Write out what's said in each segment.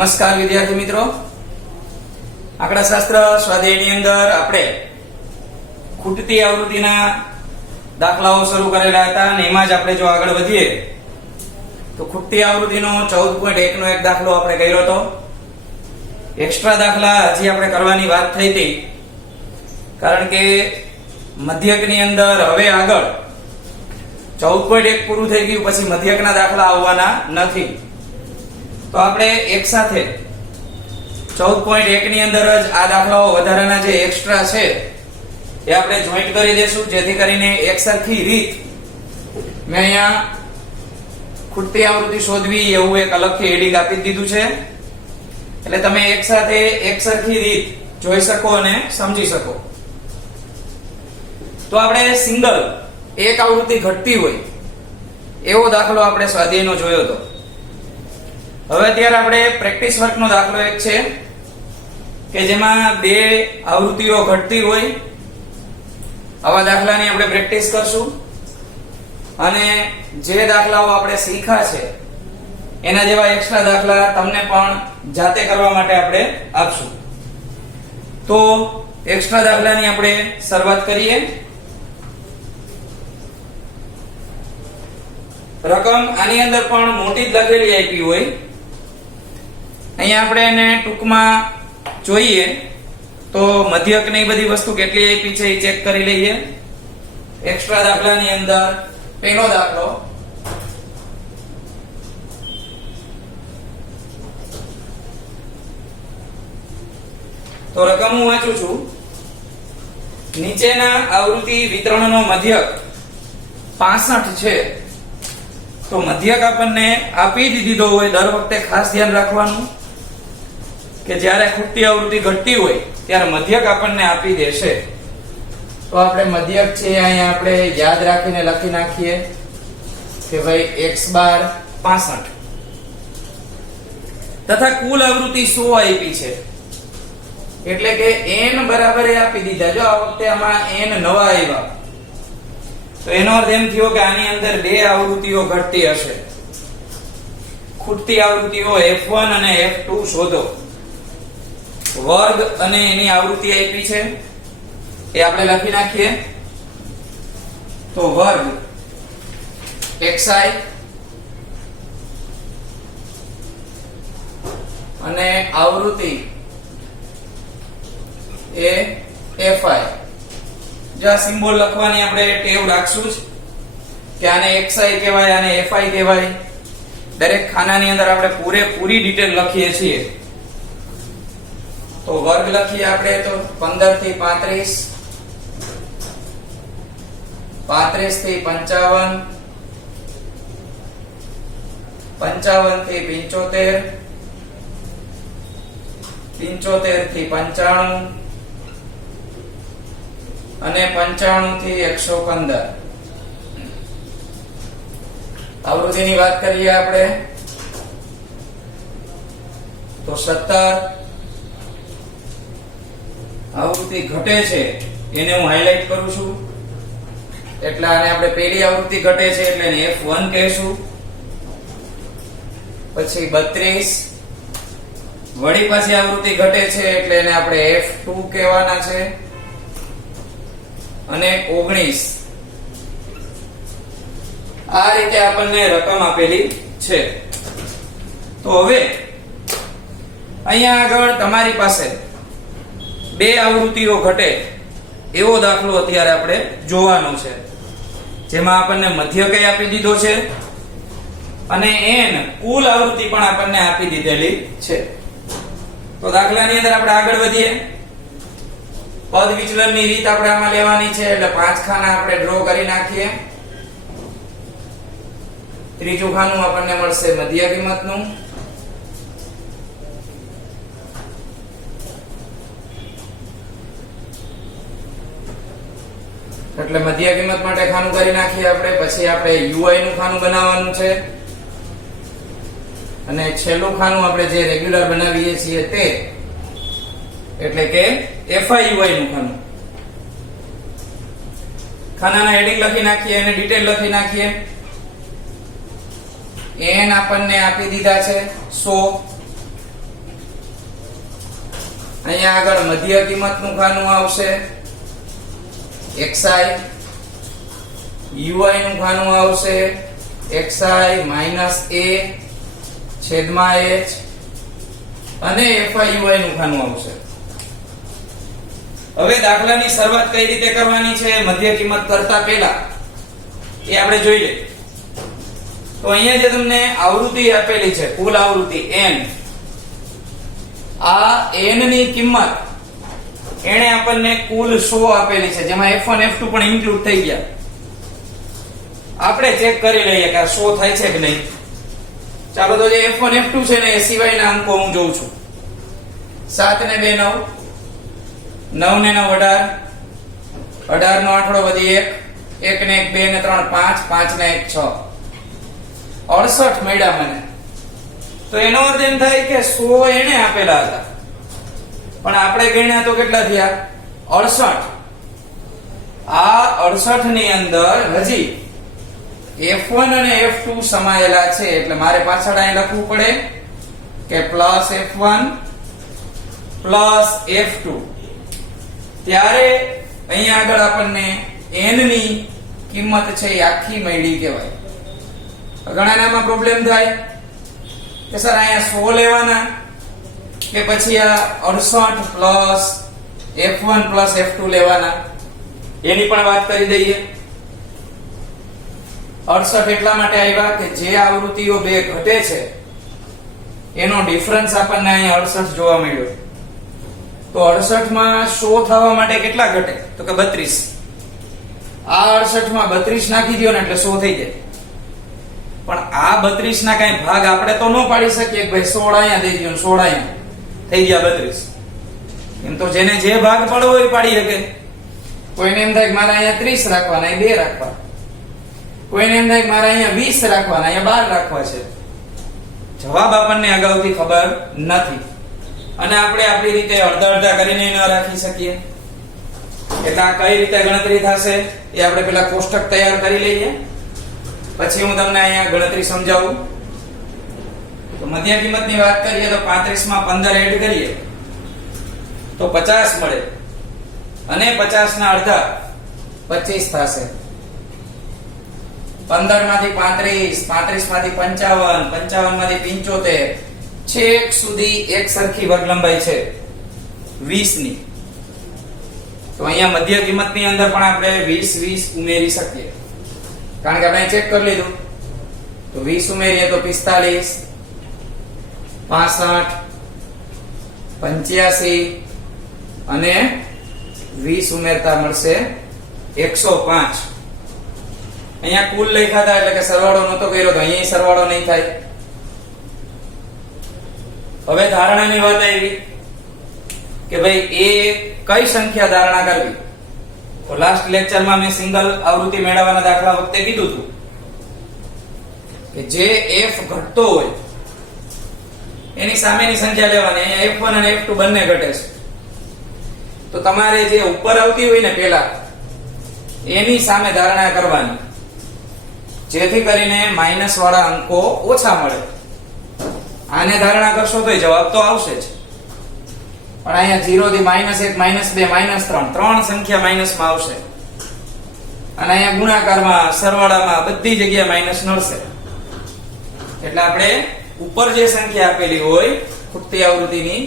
નમસ્કાર વિદ્યાર્થી મિત્રો, આંકડાશાસ્ત્ર સ્વાધ્યાયની અંદર આપણે ખૂટતી આવૃત્તિના દાખલાઓ શરૂ કરેલા હતા અને એમાં જ આપણે જો આગળ વધીએ તો ખૂટતી આવૃત્તિનો 14.1 નો એક દાખલો આપણે કર્યો હતો. એક્સ્ટ્રા દાખલા હજી આપણે કરવાની વાત થઈ હતી કારણ કે મધ્યકની અંદર હવે આગળ 14.1 પૂરું થઈ ગયું, પછી મધ્યકના દાખલા આવવાના નથી. તો આપણે એક સાથે 14.1 ની અંદર જ આ દાખલાઓ વધારાના જે એક્સ્ટ્રા છે એ આપણે જોઈન્ટ કરી દેશું, જેથી કરીને એકસરખી રીત મેં અહીંયા ખૂટતી આવૃત્તિ શોધવી એવું એક અલગથી હેડિંગ આપી દીધું છે, એટલે તમે એક સાથે એકસરખી રીત જોઈ શકો અને સમજી શકો. તો આપણે સિંગલ એક આવૃત્તિ ઘટતી હોય એવો દાખલો આપણે સ્વાધ્યાયનો જોયો હતો. હવે અત્યારે આપણે પ્રેક્ટિસ વર્કનો દાખલો એક છે કે જેમાં બે આવૃત્તિઓ ઘટતી હોય. આવા દાખલાની આપણે પ્રેક્ટિસ કરશું અને જે દાખલાઓ આપણે શીખ્યા છે એના જેવા એક્સ્ટ્રા દાખલા તમને પણ જાતે કરવા માટે આપણે આપશું. તો એક્સ્ટ્રા દાખલાની આપણે શરૂઆત કરીએ. રકમ આની અંદર પણ મોટી જ લખેલી આપી હોય, અહીંયા આપણે એને ટૂંકમાં જોઈએ તો મધ્યક ની બધી વસ્તુ કેટલી આપી છે એ ચેક કરી લઈએ. એક્સ્ટ્રા દાખલાની અંદર પહેલો દાખલો તો રકમ હું વાંચું છું. નીચેના આવૃત્તિ વિતરણનો મધ્યક 65 છે. તો મધ્યક આપણને આપી દીધો હોય, દર વખતે ખાસ ધ્યાન રાખવાનું કે જ્યારે ખૂટતી આવૃત્તિ ઘટતી હોય ત્યારે મધ્યક આપણને આપી દેશે. તો આપણે મધ્યક છે અહીંયા આપણે યાદ રાખીને લખી નાખીએ કે ભાઈ x બાર 65 તથા કુલ આવૃત્તિ 100 આપી છે, એટલે કે n બરાબર એ આપી દીધા. જો આ વખતે આમાં n નવા આવ્યા તો એનો અર્થ એમ થયો કે આની અંદર બે આવૃત્તિઓ ઘટતી હશે. ખૂટતી આવૃત્તિઓ f1 અને f2 શોધો. વર્ગ અને એની આવૃત્તિ આપી છે એ આપણે લખી નાખીએ. તો વર્ગ xi અને આવૃત્તિ એ fi. જો આ સિમ્બોલ લખવાની આપણે ટેવ રાખશું જ કે આને xi કહેવાય, આને fi કહેવાય. દરેક ખાનાની અંદર આપણે પૂરેપૂરી ડિટેલ લખીએ છીએ. તો વર્ગ લખીએ આપણે તો 15 થી 35, 35 થી 55, 55 થી 75, 75 થી 95 અને 95 થી 115. આવૃત્તિની વાત કરીએ આપણે તો 17 આવૃત્તિ ઘટે છે એને હું હાઇલાઇટ કરું છું, એટલે આને આપણે પહેલી આવૃત્તિ ઘટે છે એટલે એને f1 કહેશું. પછી 32 વળી પાછી આવૃત્તિ ઘટે છે એટલે એને આપણે f2 કહેવાના છે. અને 19 આ રીતે આપણને રકમ આપેલી છે. તો હવે અહીંયા આગળ તમારી પાસે બે આવૃત્તિઓ ઘટે એવો દાખલો અત્યારે આપણે જોવાનો છે, જેમાં આપણને મધ્યક આપી દીધો છે અને n કુલ આવૃત્તિ પણ આપણને આપી દીધેલી છે. તો દાખલાની અંદર આપણે આગળ વધીએ. પદ વિચલનની રીત આપણે આમાં લેવાની છે, એટલે 5 ખાના આપણે ડ્રો કરી નાખીએ. ત્રીજું ખાનું આપણને મળશે મધ્ય કિંમતનું. એટલે મધ્ય કિંમત માટે ખાનું કરી નાખીએ આપણે. પછી આપણે ui નું ખાનું બનાવવાનું છે અને છેલ્લું ખાનું આપણે જે રેગ્યુલર બનાવીએ છીએ તે, એટલે કે fi ui નું ખાનું. ખાનાના હેડિંગ લખી નાખીએ અને ડિટેલ લખી નાખીએ. n આપણને આપી દીધા છે 100 અહીંયા આગળ મધ્ય કિંમતનું ખાનું આવશે xi, ui નું ખાનું આવશે xi માઈનસ a છેદમાં h અને fi ui નું ખાનું આવશે. હવે દાખલાની શરૂઆત કઈ રીતે કરવાની છે મધ્ય કિંમત કરતા પહેલા એ આપણે જોઈ લઈએ. તો અહીંયા જે તમને આવૃત્તિ આપેલી છે કુલ આવૃત્તિ n, આ n ની કિંમત એને આપણને કુલ 100 આપેલી છે જેમાં f1 f2 પણ ઇન્ક્લુડ થઈ ગયા. આપણે ચેક કરી લઈએ કે આ 100 થાય છે કે નહીં. ચાલો તો જે f1 f2 છે ને એ સિવાયના અંકો હું જોઉં છું. 7 ને 2 9, 9 ને 9 18, 18 નો આંકડો વધી 1, 1 ને 1 2 ને 3 5, 5 ને 1 6, 68 મળ્યા મને. તો એનો અર્થ એમ થાય કે 100 એને આપેલા હતા પણ આપણે ગણ્યા તો કેટલા થયા 68. આ 68 ની અંદર હજી f1 અને f2 સમાયેલા છે એટલે મારે પાછળ અહીં લખવું પડે કે પ્લસ f1 પ્લસ f2. ત્યારે અહીંયા આગળ આપણને n ની કિંમત છે એ આખી મળી કહેવાય. ગણનામાં પ્રોબ્લેમ થાય કે સર અહીંયા 100 લેવાના કે પછી આ 68 પ્લસ f1 પ્લસ f2 લેવાના, એની પણ વાત કરી દઈએ. 68 એટલા માટે આવ્યા કે જે આવૃત્તિઓ બે ઘટે છે એનો ડિફરન્સ આપણને અહીંયા 68 જોવા મળ્યો. તો 68 માં 100 થવા માટે કેટલા ઘટે તો કે 32. આ 68 માં 32 નાખી દો ને એટલે 100 થઈ જાય. પણ આ 32 ના કઈ ભાગ આપણે તો ન પાડી શકીએ કે ભાઈ 16 અહીંયા દઈ દો 16 અહીંયા થઈ ગયા 32. એમ તો જેને જે ભાગ પડવો એ પાડી શકે. કોઈને એમ થાય કે મારે અહીંયા 30 રાખવાના, એ 2 રાખવા. કોઈને એમ થાય કે મારે અહીંયા 20 રાખવાના, અહીંયા 12 રાખવા છે. જવાબ આપણને અગાઉથી ખબર નથી અને આપણે આપણી રીતે અડધા અડધા કરીને ન રાખી શકીએ. એટલે આ કઈ રીતે ગણતરી થશે એ આપણે પેલા કોષ્ટક તૈયાર કરી લઈએ, પછી હું તમને અહીંયા ગણતરી સમજાવું. તો મધ્ય કિંમતની વાત કરીએ તો 35 માં 15 એડ કરીએ તો 50 મળે અને 50 ના અડધા 25 થશે. 15 માંથી 35, 35 માંથી 55, 55 માંથી 75, છેક સુધી એક સરખી વર્ગ લંબાઈ છે 20 ની. તો અહીંયા મધ્ય કિંમતની અંદર પણ આપણે 20 20 ઉમેરી શકીએ કારણ કે આપણે ચેક કરી લીધું. તો 20 ઉમેરીએ તો 45, 65, 85 અને 20 ઉમેરતા મળશે 105. અહીંયા કુલ લખ્યા હતા એટલે કે સરવાળો નહોતો કર્યો તો અહીંયા સરવાળો નહીં થાય. હવે ધારણાની વાત આવી કે ભાઈ એ કઈ સંખ્યા ધારણા કરવી. તો લાસ્ટ લેક્ચરમાં મેં સિંગલ આવૃત્તિ મેળવવાના દાખલા વખતે કીધું હતું કે જે f ઘટતો હોય એની સામેની સંખ્યા લેવાની. અહીંયા f1 અને f2 બંને ઘટે છે તો તમારે જે ઉપર આવતી હોય ને પહેલા એની સામે ધારણા કરવાની જેથી કરીને માઈનસ વાળા અંકો ઓછા મળે. આને ધારણા કરશો તો જવાબ તો આવશે જ પણ અહીંયા 0 થી -1 -2 -3 ત્રણ સંખ્યા માઈનસ માં આવશે અને અહીંયા ગુણાકારમાં સરવાળામાં બધી જગ્યાએ માઈનસ મળશે. એટલે આપણે ઉપર જે સંખ્યા આપેલી હોય ખૂટતી આવૃત્તિની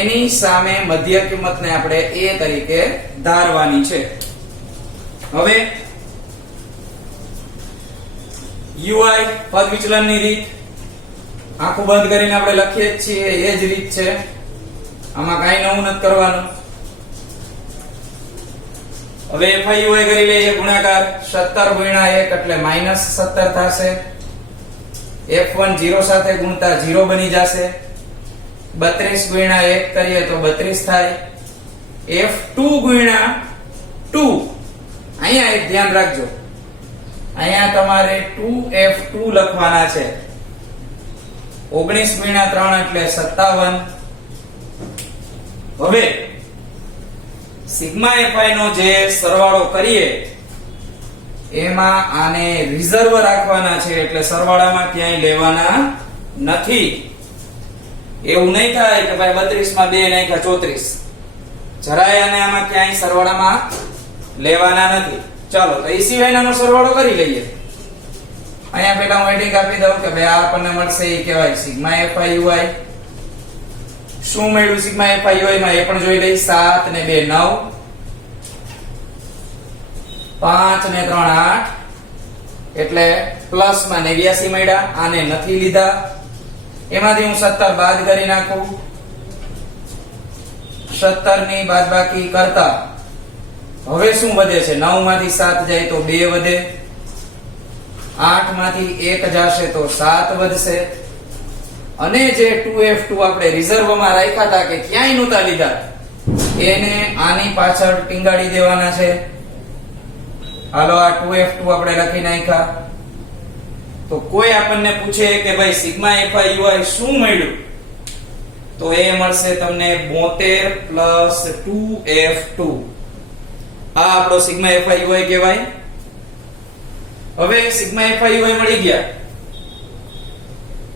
એની સામે મધ્ય કિંમતને આપણે a તરીકે ધારવાની છે. હવે ui પદ વિચલનની રીત આંખો બંધ કરીને આપણે લખીએ જ છીએ એ જ રીત છે. આમાં કાંઈ નવું નથી કરવાનું. હવે fi ui કરી લઈએ ગુણાકાર 17 ગુણ્યા 1 એટલે -17 થશે. f1 0 સાથે ગુણતા 0 બની જશે. 32 ગુણ્યા 1 કરીએ તો 32 થાય. f2 ગુણ્યા 2 અહીંયા એક ધ્યાન રાખજો, અહીંયા તમારે 2f2 લખવાના છે. 19 ગુણ્યા 3 એટલે 57. હવે સિગ્મા fi નો જે સરવાળો કરીએ એમાં આને રિઝર્વ રાખવાના છે એટલે સરવાળામાં ક્યાંય લેવાના નથી. એવું નહીં થાય કે ભાઈ 32 માં 2 નાખ્યા 34. જરાય અને આમાં ક્યાંય સરવાળામાં લેવાના નથી. ચાલો તો એ સિવાયનો સરવાળો કરી લઈએ. અહીંયા પેલા હું હેડિંગ આપી દઉં કે ભાઈ આ આપણને મળશે એ કહેવાય સિગ્મા fi ui. શું મળ્યું સિગ્મા fi ui માં એ પણ જોઈ લઈ. 7 ને 2 9, 5 ને 3 8, એટલે પ્લસ માં 89 મળ્યા. આને નથી લીધા, એમાંથી હું 17 બાદ કરી નાખું. 17 ની બાદબાકી કરતા હવે શું વધે છે? 9 માંથી 7 જાય તો 2 વધે, 8 માંથી 1 જશે તો 7 વધશે. અને જે 2f2 આપણે રિઝર્વમાં રાખ્યા હતા કે ક્યાંય નહોતા લીધા, એને આની પાછળ ટીંગાડી દેવાના છે. હાલો આ 2f2 આપણે લખી નાખ્યા. તો કોઈ આપણને પૂછે કે ભાઈ સિગ્મા fi ui શું મળ્યું, તો એ મળશે તમને 72 પ્લસ 2f2. આ આપણો સિગ્મા fi ui કહેવાય. હવે સિગ્મા fi ui મળી ગયા,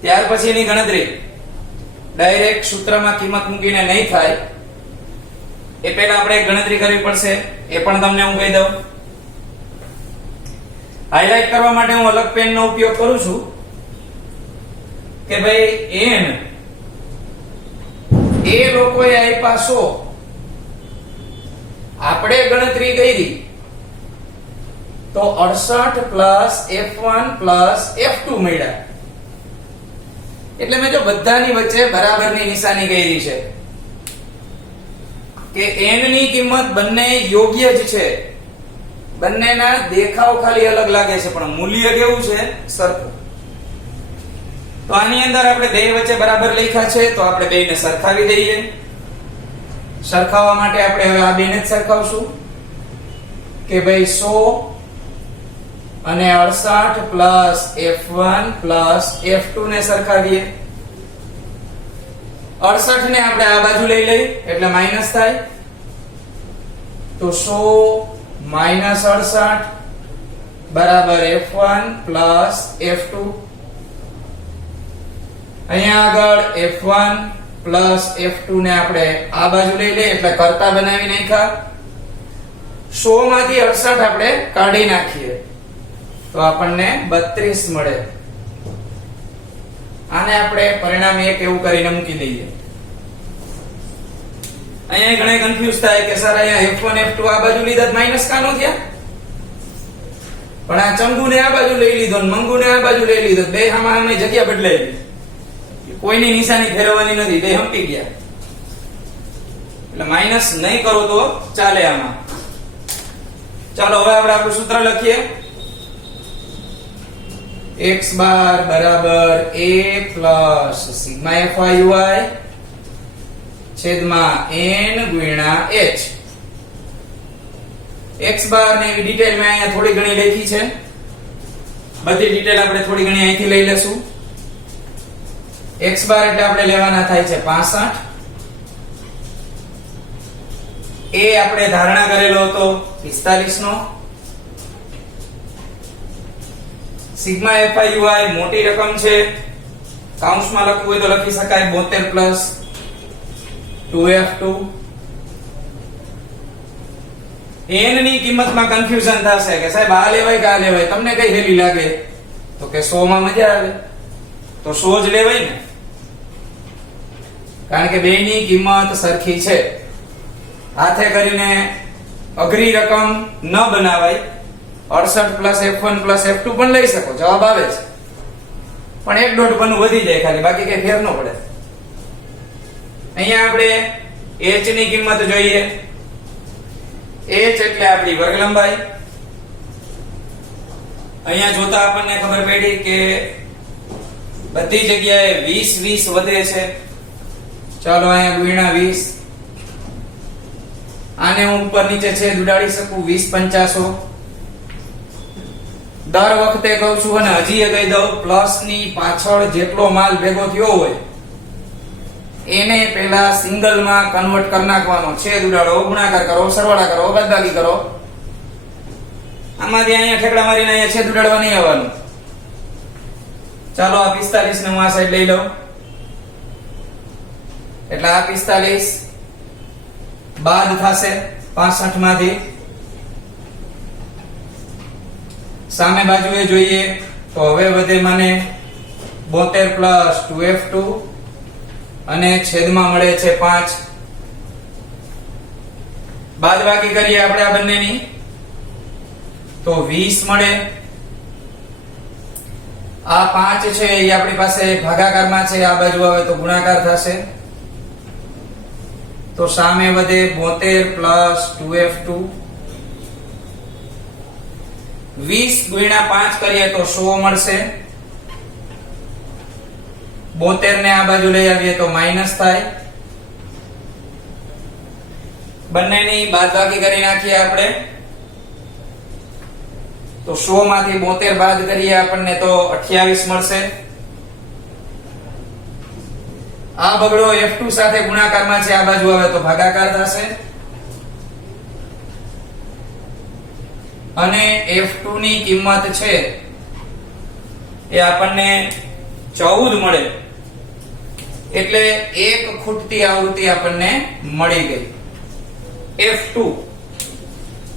ત્યાર પછીની ગણતરી ડાયરેક્ટ સૂત્રમાં કિંમત મૂકીને નહીં થાય. એ પહેલા આપણે ગણતરી કરવી પડશે, એ પણ તમને હું કહી દઉં. હાઇલાઇટ કરવા માટે હું અલગ પેનનો ઉપયોગ કરું છું કે ભાઈ n એ લોકોએ આપ્યા 100, આપણે ગણતરી કરી તો 68 પ્લસ f1 પ્લસ f2 મળ્યા. એટલે મેં જો બધાની વચ્ચે બરાબરની નિશાની કરી છે કે n ની કિંમત બંને યોગ્ય જ છે. બંનેના દેખાવ ખાલી અલગ લાગે છે પણ મૂલ્ય કેવું છે? સરખું. તો આની અંદર આપણે બે વચ્ચે બરાબર લખ્યા છે, તો આપણે બેને સરખાવી દઈએ. સરખાવવા માટે આપણે હવે આ બેને જ સરખાવશું કે ભાઈ 100 અને 68 પ્લસ f1 પ્લસ f2 ને સરખાવીએ. 68 ને આપણે આ બાજુ લઈ લઈએ એટલે માઈનસ થાય, તો 100 માઈનસ 68 બરાબર f1 પ્લસ f2. અહીંયા આગળ f1 પ્લસ f2 ને આપણે આ બાજુ લઈ લઈએ એટલે કરતા બનાવી નાખ્યા. 100 માંથી 68 આપણે કાઢી નાખીએ તો આપણને 32 મળે. આને આપણે પરિણામ 1 એવું કરીને મૂકી દઈએ. અહીંયા ઘણા કન્ફ્યુઝ થાય કે સર અહીંયા f1 f2 આ બાજુ લીધા માઈનસ કાનો થયા, પણ આ ચંગુને આ બાજુ લઈ લીધો ને મંગુને આ બાજુ લઈ લીધો, બે સામે જગ્યા બદલાઈ ગઈ. કોઈની નિશાની ફેરવવાની નથી, બે હંપી ગયા. એટલે માઈનસ નહીં કરો તો ચાલે આમાં. ચાલો હવે આપણે આપણું સૂત્ર લખીએ. x બાર બરાબર a plus sigma fi ui છેદમાં n ગુણ્યા h. x બાર ને એવી ડિટેલ મેં અહીંયા થોડી ઘણી લખી છે, બધી ડિટેલ આપણે થોડી ઘણી અહીંથી લઈ લેશું. x બાર એટલે આપણે લેવાના થાય છે 65. a આપણે ધારણા કરેલો હતો 45 નો. સિગ્મા fi ui મોટી રકમ છે, કાઉન્સમાં લખવું હોય તો લખી શકાય 72 પ્લસ 2f2. n ની કિંમતમાં કન્ફ્યુઝન થશે કે સાહેબ આ લેવાય કે આ લેવાય, તમને કઈ હેલી લાગે? તો કે 100 માં મજા આવે તો 100 જ લેવાય ને, કારણ કે બેયની કિંમત સરખી છે. હાથે કરીને અઘરી રકમ ન બનાવાય. 68 પ્લસ f1 પ્લસ f2 પણ લઈ શકો, જવાબ આવે છે, પણ 1.5 પન્નું વધી જાય ખાલી, બાકી કઈ ફેર ન પડે. અહીંયા આપણે h ની કિંમત જોઈએ. h એટલે આપણી વર્ગ લંબાઈ. અહીંયા જોતા આપણને ખબર પડી કે બધી જગ્યાએ 20 20 વધે છે. ચાલો અહીંયા ગુણ્યા 20. આને હું ઉપર નીચે છેદ ઉડાડી શકું 20 50. દર વખતે કહું છું અને હજી એ કહી દઉં, પ્લસ ની પાછળ જેટલો માલ ભેગો થયો હોય એને પહેલા સિંગલ માં કન્વર્ટ કરી નાખવાનો. છેદ ઉડાડો, ગુણાકાર કરો, સરવાળા કરો, બાદબાકી કરો. આમાંથી અહીંયા ઠેકડા મારીને અહીંયા છેદ ઉડાડવા નહીં આવવાનું. ચાલો આ 45 ને હું આ સાઈડ લઈ લઉં. એટલે આ 45 બાદ થશે 65 માંથી. સામે બાજુએ જોઈએ તો હવે વધે મને 72 પ્લસ 2f2 અને છેદમાં મળે છે 5. બાદબાકી કરીએ આપણે આ બંનેની તો 20 મળે. આ 5 છે એ આપણી પાસે ભાગાકારમાં છે, આ બાજુ આવે તો ગુણાકાર થશે. તો સામે વધે 72 પ્લસ 2f2. 20 ગુણ્યા 5 કરીએ તો 100 મળશે. 72 ને આ બાજુ લઈ આવીએ તો માઈનસ થાય. બંનેની બાદબાકી કરી નાખીએ આપણે તો 100 માંથી 72 બાદ કરીએ આપણને તો 28 મળશે. આ બગડો f2 સાથે ગુણાકારમાં છે, આ બાજુ આવે તો ભાગાકાર થશે અને f2 ની કિંમત છે એ આપણને 14 મળે. એટલે એક ખૂટતી આવૃત્તિ આપણને મળી ગઈ. f2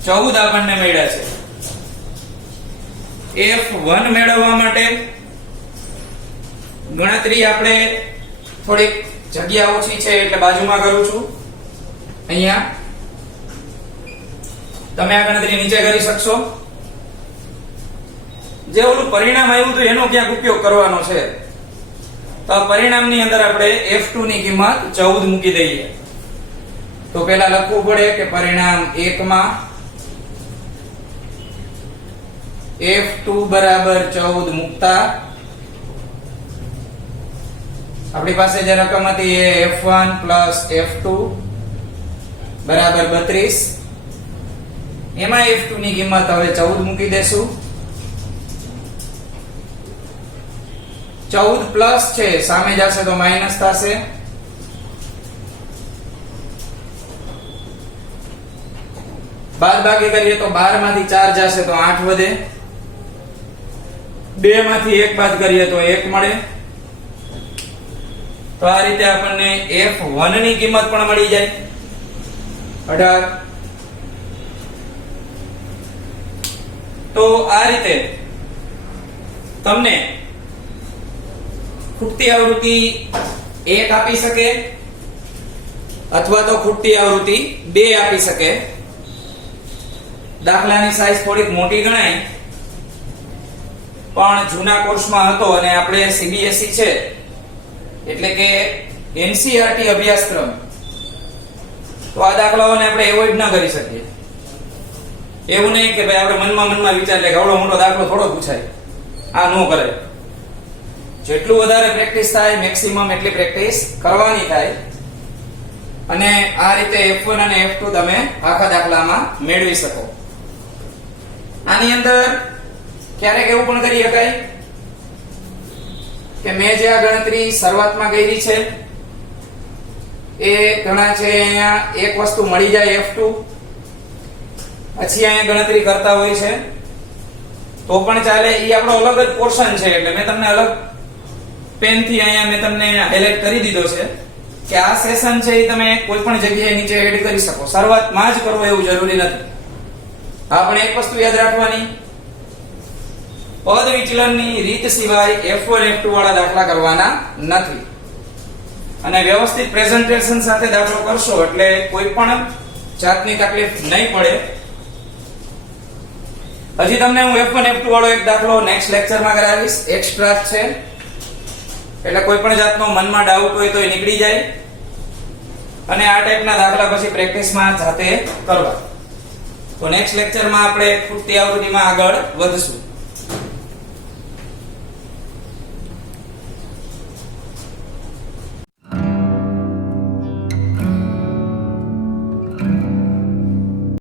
14 આપણને મળ્યા છે. f1 મેળવવા માટે ગણતરી આપણે થોડીક જગ્યા ઓછી છે એટલે બાજુમાં કરું છું. અહીંયા તમે આ ગણતરી નીચે કરી શકશો. જે ઓલું પરિણામ આવ્યું હતું એનો ક્યાંક ઉપયોગ કરવાનો છે. તો પરિણામની અંદર આપણે f2 ની કિંમત 14 મૂકી દઈએ. તો પહેલા લખવું પડે કે પરિણામ 1 માં f2 બરાબર 14 મૂકતા આપણી પાસે જે રકમ હતી એ f1 પ્લસ f2 બરાબર 32. એમાં f2 ની કિંમત હવે 14 મૂકી દેશું. 14 પ્લસ છે, સામે જશે તો માઈનસ થશે. બાદબાકી કરીએ તો 12 માંથી 4 જશે તો 8 વધે. 2 માંથી 1 બાદ કરીએ તો 1 મળે. તો આ રીતે આપણને f1 ની કિંમત પણ મળી જાય 18. તો આ રીતે તમને ખૂટતી આવૃત્તિ 1 આપી શકે અથવા તો ખૂટતી આવૃત્તિ 2 આપી શકે. દાખલાની સાઈઝ થોડીક મોટી ગણાય પણ જૂના કોર્સમાં હતો અને આપણે CBSE છે એટલે કે NCERT અભ્યાસક્રમ, તો આ દાખલાઓને આપણે એવોઇડ ના કરી શકીએ. એવું નહીં કે ભાઈ આપણે મનમાં વિચાર લે કે આવડો મોટો દાખલો થોડો પૂછાય, આ નો કરે. જેટલું વધારે પ્રેક્ટિસ થાય મેક્સિમમ એટલી પ્રેક્ટિસ કરવાની થાય અને આ રીતે f1 અને f2 તમે આખા દાખલામાં મેળવી શકો. આની અંદર ક્યારેક એવું પણ કરી શકાય કે મેં જે આ ગણતરી શરૂઆતમાં કરી છે એ ઘણા છે અહીંયા એક વસ્તુ મળી જાય f2 પછી અહીંયા ગણતરી કરતા હોય છે તો પણ ચાલે. એ આપણો અલગ જ પોર્શન છે એટલે મેં તમને અલગ પેન થી અહીંયા મેં તમને હાઇલાઇટ કરી દીધો છે કે આ સેશન છે એ તમે કોઈ પણ જગ્યાએ નીચે એડ કરી શકો. શરૂઆતમાં જ કરવો એવું જરૂરી નથી. આપણે એક વસ્તુ યાદ રાખવાની, પદ વિચલનની રીત સિવાય f1 f2 વાળા દાખલા કરવાના નથી અને વ્યવસ્થિત પ્રેઝન્ટેશન સાથે દાખલો કરશો એટલે કોઈ પણ જાતની તકલીફ નહીં પડે. હજી તમને હું f1 f2 વાળો એક દાખલો નેક્સ્ટ લેક્ચરમાં કરાવીશ. એક્સ્ટ્રા છે એટલે કોઈ પણ જાતનો મનમાં ડાઉટ હોય તો એ નીકળી જાય અને આ ટાઈપના દાખલા પછી પ્રેક્ટિસમાં જાતે કરવા. તો નેક્સ્ટ લેક્ચરમાં આપણે ખૂટતી આવૃત્તિમાં આગળ વધશું.